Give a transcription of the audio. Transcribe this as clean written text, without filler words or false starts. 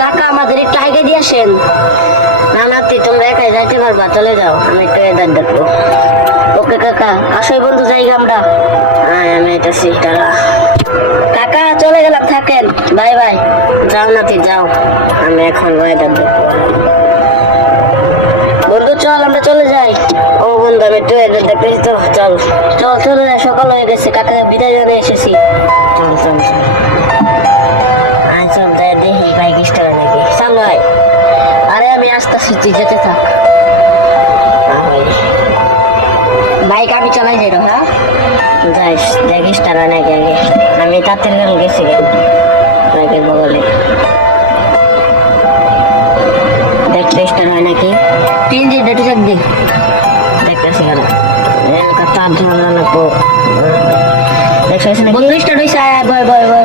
কাকা আমাদের একটু আগে দিয়ে আসেন। না নাতি তোমরা একাই যাইতে পারবা, চলে যাও, আমি একটু এদার দেখবো। ওকে কাকা, আসই বন্ধু জায়গা আমরা। আমি এটা সিস্টারা কাকা চলে গেলাম, থাকেন, বাই বাই। যাও নাতি যাও, আমি এখন ওয়েদার দেখবো। বন্ধু চল আমরা চলে যাই। ও বন্ধু আমি একটু ওয়েদার দেখতেছি তো, চল চল চলে যাই, সকাল হয়ে গেছে, কাকা বিদায় জানিয়ে এসেছি। চল চল চল চল যাই দেখি বাইক স্টারে নাকি। চল ভাই, আরে আমি আসতেছি, তুই যেতে থাক। বাইক আমি চালাই যাই রে। হ্যাঁ যাইস, দেখিস তারা নাকি আগে। আমি তাঁতের গান গেছি বাইকের বগলে, দেখতে স্টার হয় নাকি। তিন যে ডেটে চাক দি দেখতেছি কেন তার ঝামেলা লাগবো। বন্ধু স্টার্ট হয়েছে, বয় বয় বয়